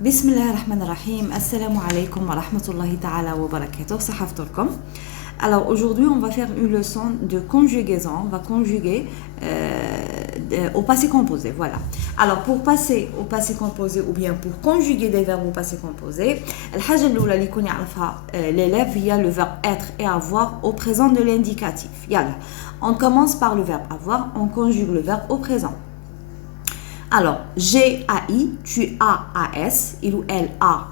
بسم الله الرحمن الرحيم. Assalamu alaikum wa rahmatullahi ta'ala wa barakatuh. Alors aujourd'hui on va faire une leçon de conjugaison. On va conjuguer au passé composé. Voilà. Alors pour passer au passé composé ou bien pour conjuguer des verbes au passé composé, الحاجة الأولى اللي يكون يعرفها l'élève هي le verbe être et avoir au présent de l'indicatif. Yalla. On commence par le verbe avoir, on conjugue le verbe au présent. Alors, j'ai AI, tu as AS, il ou elle a,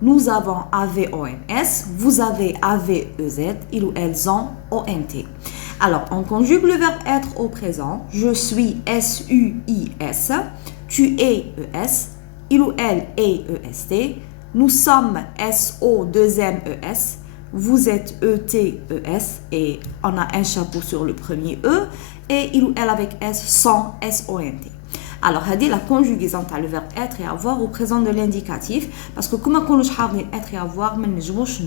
nous avons AVONS, vous avez AVEZ, ils ou elles ont ONT. Alors, on conjugue le verbe être au présent. Je suis SUIS, tu es ES, il ou elle est EST, nous sommes SO2MES, vous êtes ETES et on a un chapeau sur le premier E et il ou elle avec S sont SONT. Alors, هذه la conjugaison تاع le verbe être et avoir au présent de l'indicatif parce que كما نكونوش حافظين être et avoir ما نجموش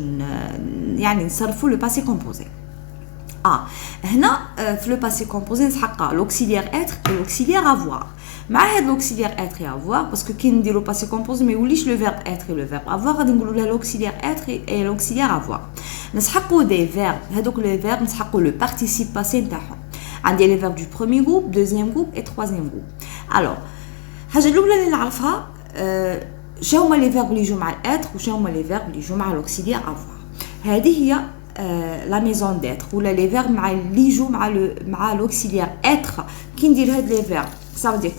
يعني نصرفوا le passé composé. هنا في le passé composé نسحق l'auxiliaire être et l'auxiliaire avoir. مع هذا l'auxiliaire être et avoir parce que كي نديرو passé composé ما يوليش le verbe être et le verbe avoir غادي نقولوا له l'auxiliaire être et l'auxiliaire avoir. نسحقوا des verbes هذوك les verbes نسحقوا le participe passé نتاعهم. عندي les verbes du premier groupe, deuxième groupe et troisième groupe. Alors, الحاجة الأولى اللي نعرفها شنو هما les verbes اللي يجوا مع الêtre وشنو هما les verbes اللي يجوا مع l'auxiliaire avoir. هذه هي la maison d'être ولا les verbes مع اللي يجوا مع l'auxiliaire être. كي ندير هاد les verbes ça veut dire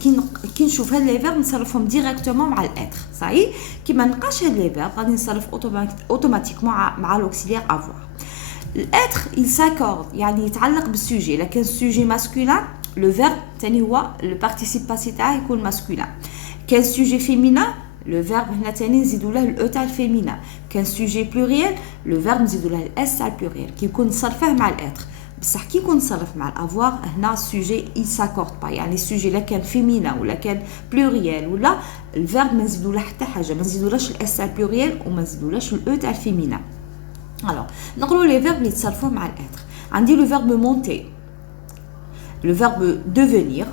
كي نشوف هاد les verbes نصرفهم directement مع الêtre. صحيح كي ما نلقاش هاد les verbes غادي نصرف automatiquement مع l'auxiliaire avoir. الاتر il s'accorde يعني يتعلق بالسوجي لكن السوجي ماسكولين لو فيرب ثاني هو لو بارتيسيب باسي تاعه يكون ماسكولين كان سوجي فيمينا لو فيرب هنا ثاني نزيدوا له الاو تاع الفيمينا كان سوجي بلوريال لو فيرب نزيدوا له الاس تاع البلوريال كي يكون صرفه مع الاتر بصح كي يكون صرف مع الافوار هنا السوجي il s'accorde pas يعني السوجي لا كان فيمينا ولا كان بلوريال ولا الفيرب ما نزيدوا له حتى حاجه ما نزيدولهش الاس تاع البلوريال وما نزيدولهش الاو تاع الفيمينا. Alors, نقولوا les verbes اللي تصرفوا مع الêtre. عندي le verbe monter, le verbe devenir,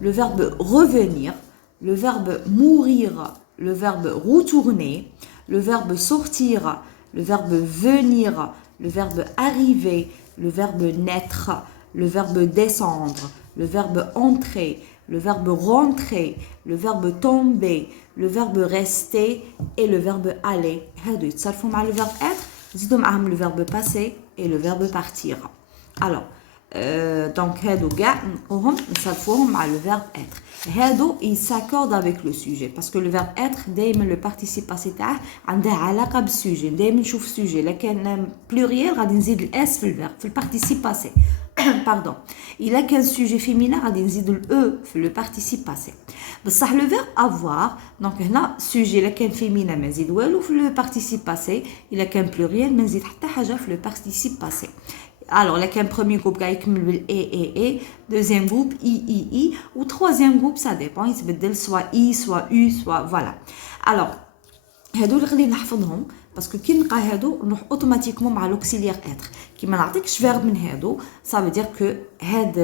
le verbe revenir, le verbe mourir, le verbe retourner, le verbe sortir, le verbe venir, le verbe arriver, le verbe naître, le verbe descendre, le verbe entrer, le verbe rentrer, le verbe tomber, le verbe rester et le verbe aller. هادو يتصرفوا مع le verbe être. زيدوا معهم le verbe passer et le verbe partir. Alors, donc هادو كاع نقوهم نصرفوهم مع le verbe être. هادو il s'accorde avec le sujet parce que le verbe être دائما le participe passé تاعه عنده علاقه بالسوجي. دائما نشوف سوجي لكن pluriel غادي نزيد الاس في الفيرب في البارتيسيب passé. Pardon. Il a qu'un sujet féminin غادي نزيدوا الاو في le participe passé. بصح le verbe avoir donc هنا sujet لا كان féminin ما نزيد والو في le participe passé الا كان pluriel ما نزيد حتى حاجه في le participe passé. Alors لا كان premier groupe يكمل بال اي deuxième groupe i ou troisième groupe ça dépend يتبدل soit i soit u soit voilà. Alors هادو اللي غادي نحفظهم باسكو كي نلقى هادو نروح اوتوماتيكمون مع لوكسيليير اتر كي ما نعطيكش فيرب من هادو ça veut dire que هاد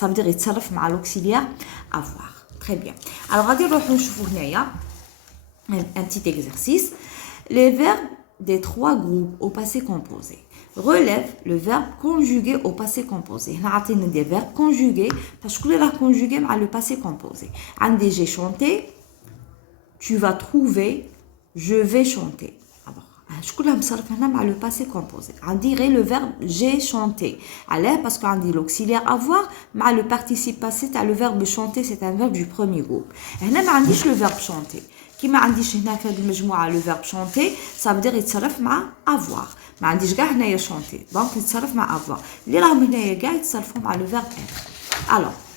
ça veut dire يتصرف مع لوكسيليير avoir. Très bien. Alors غادي نروحو نشوفو هنايا un petit exercice. Les verbes des trois groupes au passé composé relève le verbe conjugué au passé composé. هنا عطينا des verbes conjugués شكون اللي راه conjugué مع le passé composé. عندي j'ai chanté, tu vas trouver, je vais chanter. شكون اللي مصرف هنا مع le passé composé. عندي غير le verbe j'ai chanté. علاه باسكو عندي l'auxiliaire avoir مع le participe passé تاع le verbe chanter c'est un verbe du premier groupe. هنا ما عنديش le verbe chanter. كي ما عنديش هنا في هذه المجموعه le verbe chanter ça veut dire يتصرف مع avoir. ما عنديش كاع هنايا chanter دونك يتصرف مع avoir. اللي راهم هنايا كاع يتصرفوا مع le verbe être. Alors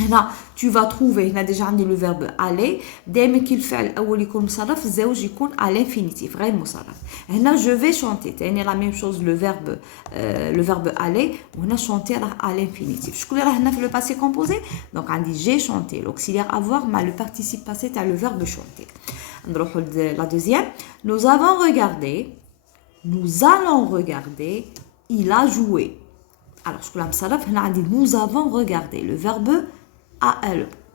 هنا tu vas trouver هنا ديجا عندي لو فيرب aller دائما كي الفعل الاول يكون مصرف الزوج يكون à l'infinitif غير مصرف. هنا je vais chanter ثاني لا ميم شوز لو فيرب aller وهنا chanter راه à l'infinitif. شكون اللي راه هنا في لو باسي كومبوزي دونك عندي j'ai chanté l'auxiliaire avoir مع le participe passé تاع le verbe chanter. نروحوا لا دوزيام. Nous avons regardé, nous allons regarder, il a joué. Alors شكون اللي مصرف هنا عندي nous avons regardé le verbe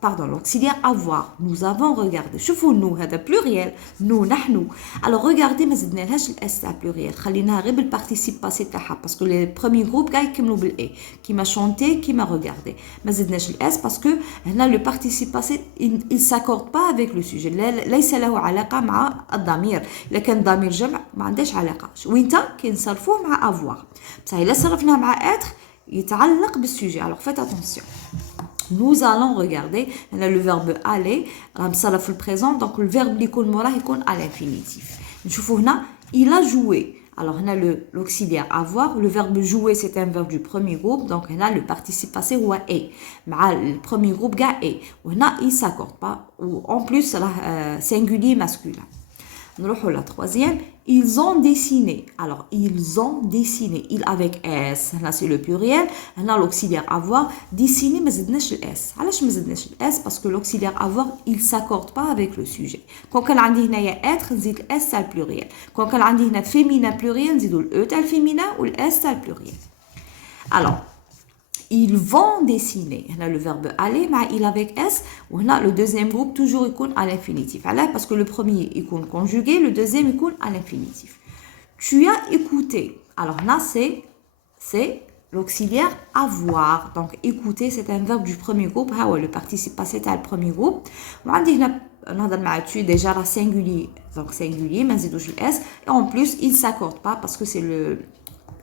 pardon, l'auxiliaire avoir. Nous avons regardé. شوفوا nous هذا pluriel. Nous, نحن. Alors regardez ما زدنالهاش الاس تاع pluriel. خليناها غير بالparticipe passé تاعها parce que les premiers groupes قاع يكملوا بالاي. qui m'a chanté, qui m'a regardé. ما زدناش الاس parce que هنا le participe passé il s'accorde pas avec le sujet. ليس له علاقة مع الضمير. إذا كان ضمير جمع ما عندهاش علاقة. وينتا كي نصرفوه مع avoir. بصح إلا صرفناه مع être يتعلق بالسوجي. Alors faites attention. Nous allons regarder. On a le verbe aller. Ça le présent. Donc le verbe qui est mora est à l'infinitif. نشوفوا هنا il a joué. Alors on a l'auxiliaire avoir. Le verbe jouer c'est un verbe du premier groupe. Donc on a le participe passé ou est. مع le premier groupe gars est. وهنا il s'accorde pas. Ou en plus singulier masculin. نروحوا la troisième. Ils ont dessiné. Alors, ils ont dessiné. Il avec S. Là, c'est le pluriel. Là, l'auxiliaire avoir. Dessiner, mais زدناش S. علاش ما زدناش S? Parce que l'auxiliaire avoir, il s'accorde pas avec le sujet. Quand كان عندي هنايا être, نزيد S تاع البلوريال. Quand كان عندي هنا féminin pluriel, نزيدو ال E تاع الفيمينا و ال S تاع البلوريال. Alors, ils vont dessiner. On a le verbe aller, mais il avec S. On a le deuxième groupe, toujours il à l'infinitif. Parce que le premier il conjugué, le deuxième il à l'infinitif. Tu as écouté. Alors là, c'est l'auxiliaire avoir. Donc écouter, c'est un verbe du premier groupe. Ah ouais, le participe passé à le premier groupe. On a tu déjà la singulier. Donc singulier, mais c'est le S. Et en plus, il ne s'accorde pas parce que c'est le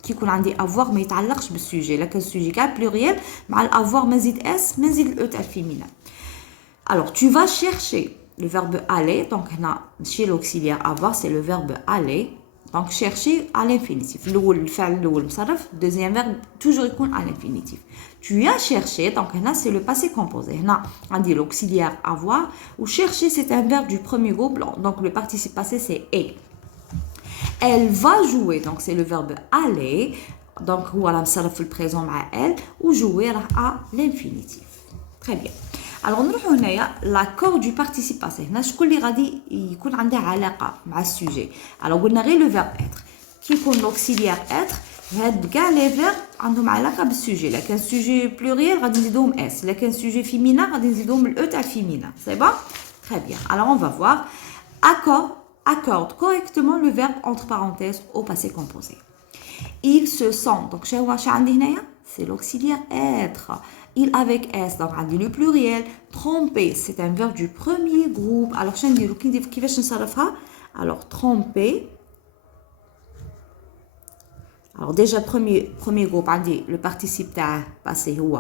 qui يكون عندي avoir ما يتعلقش بالسوجي لكن السوجي كاع pluriel مع l'avoir ما نزيد s ما نزيد e تاع الفيمينا. Alors tu vas chercher le verbe aller. Donc هنا chez l'auxiliaire avoir c'est le verbe aller. Donc chercher à l'infinitif. الاول الفعل الاول مصرف. Deuxième verbe toujours يكون à l'infinitif. Tu as cherché. Donc هنا c'est le passé composé. هنا عندي l'auxiliaire avoir ou chercher c'est un verbe du premier groupe. Donc le participe passé c'est est. Elle va jouer, donc c'est le verbe aller. Donc, voilà, ça le présent à elle. Ou jouer à l'infinitif. Très bien. Alors, nous avons l'accord du participe passé. Nous avons dit qu'il y a un sujet. Alors, on a le verbe être. Qui est l'auxiliaire être. Les verbes ont un sujet. Là, un sujet pluriel, on a S. Là, un sujet féminin, on a le E féminin. C'est bon? Très bien. Alors, on va voir. Accord. Accorde correctement le verbe entre parenthèses au passé composé. Il se sent. Donc, c'est l'auxiliaire être. Il avec S. Donc, on dit le pluriel. Tromper, c'est un verbe du premier groupe. Alors, je vais dire alors, tromper. Alors, déjà, premier groupe, on dit le participe passé ou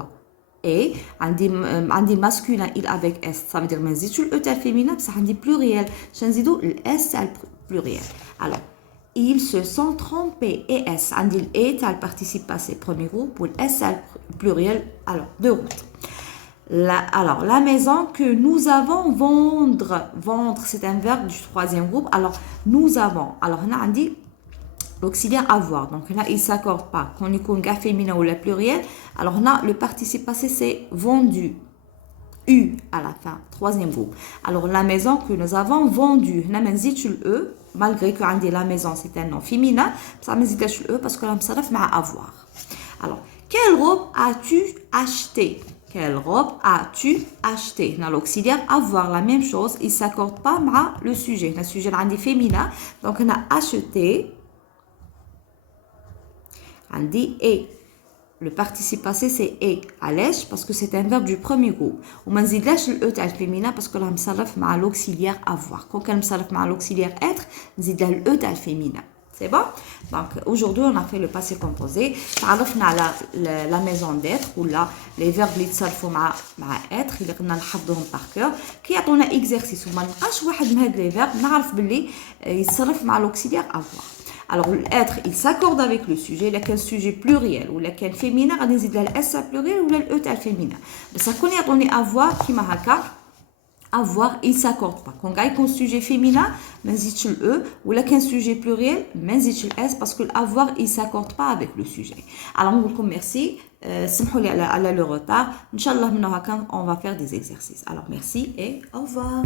et on dit masculin il avec s ça veut dire ما نزيدش ال e تاع féminin بصح عندي pluriel نزيدو ال s تاع pluriel. Alors il se sont trompés et s عندي ال e تاع participe passé premier groupe ou le s تاع pluriel. Alors deux routes. Alors la maison que nous avons vendre c'est un verbe du troisième groupe. Alors nous avons. Alors هنا عندي l'auxiliaire avoir. Donc là, il ne s'accorde pas. Quand on est féminin ou la pluriel, alors là, le participe passé, c'est vendu. U à la fin, troisième groupe. Alors la maison que nous avons vendue. Là, on dit le E, malgré que la maison, c'est un nom féminin. Ça me dit le E parce que là, on s'arrête à avoir. Alors, quelle robe as-tu acheté? Quelle robe as-tu acheté? Dans l'auxiliaire avoir, la même chose. Il ne s'accorde pas avec le sujet. Le sujet est féminin. Donc, on a acheté. On dit et. Le participe passé c'est et. علاش parce que c'est un verbe du premier groupe. وما نزيدلاش ال e تاع الفيمينا parce que راه مصرف مع l'auxiliaire avoir. Quand كان مصرف مع l'auxiliaire être نزيد له ال e تاع الفيمينا. C'est bon? Donc aujourd'hui on a fait le passé composé. تعرفنا على la maison d'être ولا les verbes اللي تصرفوا مع être اللي قلنا نحفظوهم par cœur. كي يعطونا exercice وما نلقاش واحد من هاد les verbes نعرف باللي يتصرف مع l'auxiliaire avoir. Alors l'être il s'accorde avec le sujet. Il y a qu'un sujet pluriel ou qu'un féminin غادي نزيد لها s pluriel ou le e تاع الفيمينا. بس كون يعطوني avoir كيما هكا avoir il s'accorde pas. Quand يكون sujet féminin ما نزيدش ال e ولا كان sujet pluriel ما نزيدش ال s parce que avoir il s'accorde pas avec le sujet. Alors on vous remercie. سمحوا لي على le retard. ان شاء الله من هكا on va faire des exercices. Alors merci et au revoir.